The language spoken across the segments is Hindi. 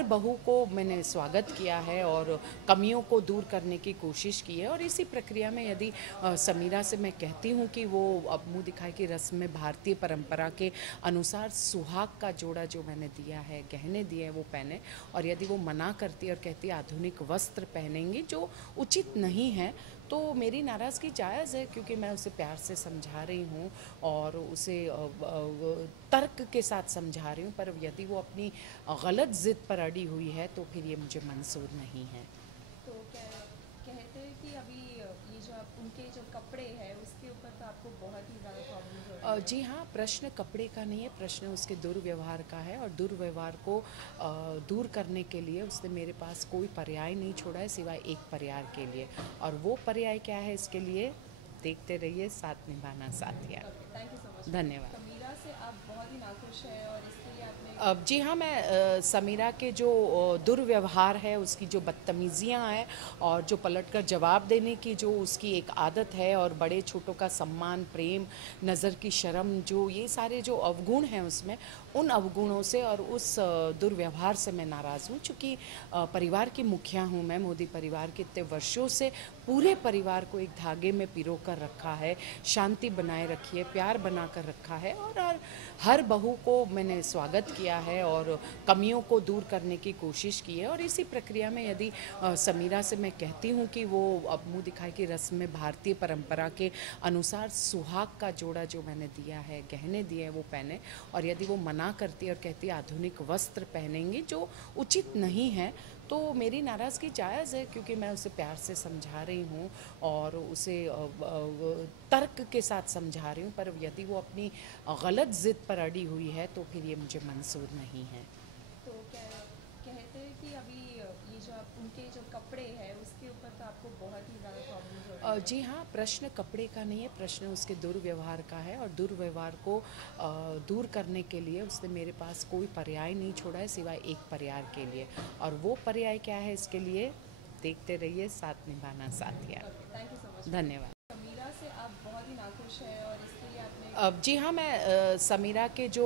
हर बहू को मैंने स्वागत किया है और कमियों को दूर करने की कोशिश की है। और इसी प्रक्रिया में यदि समीरा से मैं कहती हूँ कि वो अब मुँह दिखाए की रस्म में भारतीय परंपरा के अनुसार सुहाग का जोड़ा जो मैंने दिया है, गहने दिए हैं, वो पहने, और यदि वो मना करती है और कहती है आधुनिक वस्त्र पहनेंगी जो उचित नहीं है, तो मेरी नाराज़गी जायज़ है, क्योंकि मैं उसे प्यार से समझा रही हूँ और उसे तर्क के साथ समझा रही हूँ। पर यदि वो अपनी गलत ज़िद पर अड़ी हुई है तो फिर ये मुझे मंजूर नहीं है। तो क्या कहते हैं कि अभी ये जो आप उनके जो कपड़े हैं उसके ऊपर तो आपको बहुत ही ज़्यादा प्रॉब्लम्स हो रही है। जी हाँ, प्रश्न कपड़े का नहीं है, प्रश्न उसके दुर्व्यवहार का है। और दुर्व्यवहार को दूर करने के लिए उसने मेरे पास कोई पर्याय नहीं छोड़ा है सिवाय एक पर्याय के लिए। और वो पर्याय क्या है, इसके लिए देखते रहिए साथ निभाना साथिया। Okay, thank you so much. धन्यवाद। समीरा से आप बहुत ही नाखुश हैं और इसके लिए आपने जी हाँ, मैं समीरा के जो दुर्व्यवहार है, उसकी जो बदतमीज़ियाँ हैं और जो पलटकर जवाब देने की जो उसकी एक आदत है, और बड़े छोटों का सम्मान, प्रेम, नज़र की शर्म, जो ये सारे जो अवगुण हैं उसमें, उन अवगुणों से और उस दुर्व्यवहार से मैं नाराज़ हूँ। चूँकि परिवार की मुखिया हूँ मैं, मोदी परिवार के इतने वर्षों से पूरे परिवार को एक धागे में पिरो कर रखा है, शांति बनाए रखी है, प्यार बना कर रखा है, और हर बहू को मैंने स्वागत किया है और कमियों को दूर करने की कोशिश की है। और इसी प्रक्रिया में यदि समीरा से मैं कहती हूँ कि वो अब मुँह दिखाए की रस्म में भारतीय परंपरा के अनुसार सुहाग का जोड़ा जो मैंने दिया है, गहने दिए हैं, वो पहने, और यदि वो मना करती है और कहती है आधुनिक वस्त्र पहनेंगी जो उचित नहीं है, तो मेरी नाराज़गी जायज़ है, क्योंकि मैं उसे प्यार से समझा रही हूँ और उसे तर्क के साथ समझा रही हूँ। पर यदि वो अपनी गलत ज़िद पर अड़ी हुई है तो फिर ये मुझे मंजूर नहीं है। तो क्या कहते हैं कि अभी ये जो आप उनके जो कपड़े हैं उसके ऊपर तो आपको बहुत ही ज़्यादा प्रॉब्लम्स हो रही है। जी हाँ, प्रश्न कपड़े का नहीं है, प्रश्न उसके दुर्व्यवहार का है। और दुर्व्यवहार को दूर करने के लिए उसने मेरे पास कोई पर्याय नहीं छोड़ा है सिवाय एक पर्याय के लिए। और वो पर्याय क्या है, इसके लिए देखते रहिए साथ निभाना साथिया। Okay, thank you so much. धन्यवाद। समीरा से आप बहुत ही नाखुश हैं और इसके लिए आपने जी हाँ, मैं समीरा के जो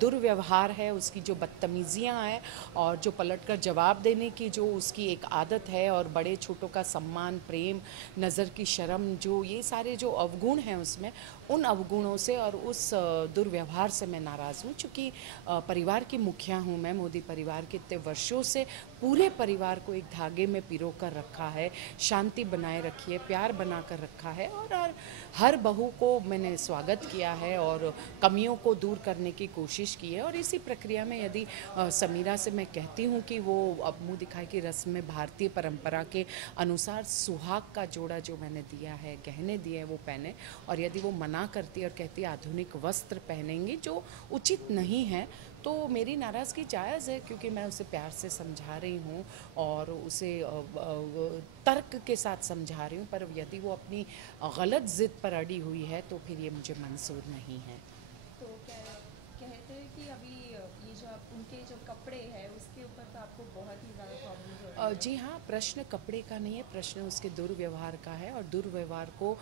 दुर्व्यवहार है, उसकी जो बदतमीज़ियाँ हैं और जो पलटकर जवाब देने की जो उसकी एक आदत है, और बड़े छोटों का सम्मान, प्रेम, नज़र की शर्म, जो ये सारे जो अवगुण हैं उसमें, उन अवगुणों से और उस दुर्व्यवहार से मैं नाराज़ हूँ। चूँकि परिवार की मुखिया हूँ मैं, मोदी परिवार के इतने वर्षों से पूरे परिवार को एक धागे में पिरो कर रखा है, शांति बनाए रखी है, प्यार बना कर रखा है, और हर बहू को मैंने स्वागत किया है और कमियों को दूर करने की कोशिश की है। और इसी प्रक्रिया में यदि समीरा से मैं कहती हूँ कि वो अब मुँह दिखाए की रस्म में भारतीय परंपरा के अनुसार सुहाग का जोड़ा जो मैंने दिया है, गहने दिए हैं, वो पहने, और यदि वो मना करती है और कहती है आधुनिक वस्त्र पहनेंगी जो उचित नहीं है, तो मेरी नाराज़गी जायज़ है, क्योंकि मैं उसे प्यार से समझा रही हूँ और उसे तर्क के साथ समझा रही हूँ। पर यदि वो अपनी गलत ज़िद पर अड़ी हुई है तो फिर ये मुझे मंजूर नहीं है। तो क्या कहते हैं कि अभी ये जो आप उनके जो कपड़े हैं उसके ऊपर तो आपको बहुत ही ज़्यादा प्रॉब्लम्स हो रही है। जी हाँ, प्रश्न कपड़े का नहीं है, प्रश्न उसके दुर्व्यवहार का है। और दुर्व्यवहार को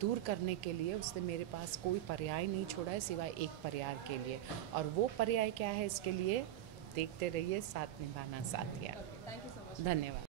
दूर करने के लिए उसने मेरे पास कोई पर्याय नहीं छोड़ा है सिवाय एक पर्याय के लिए। और वो पर्याय क्या है, इसके लिए देखते रहिए साथ निभाना साथिया। Okay, thank you so much. धन्यवाद।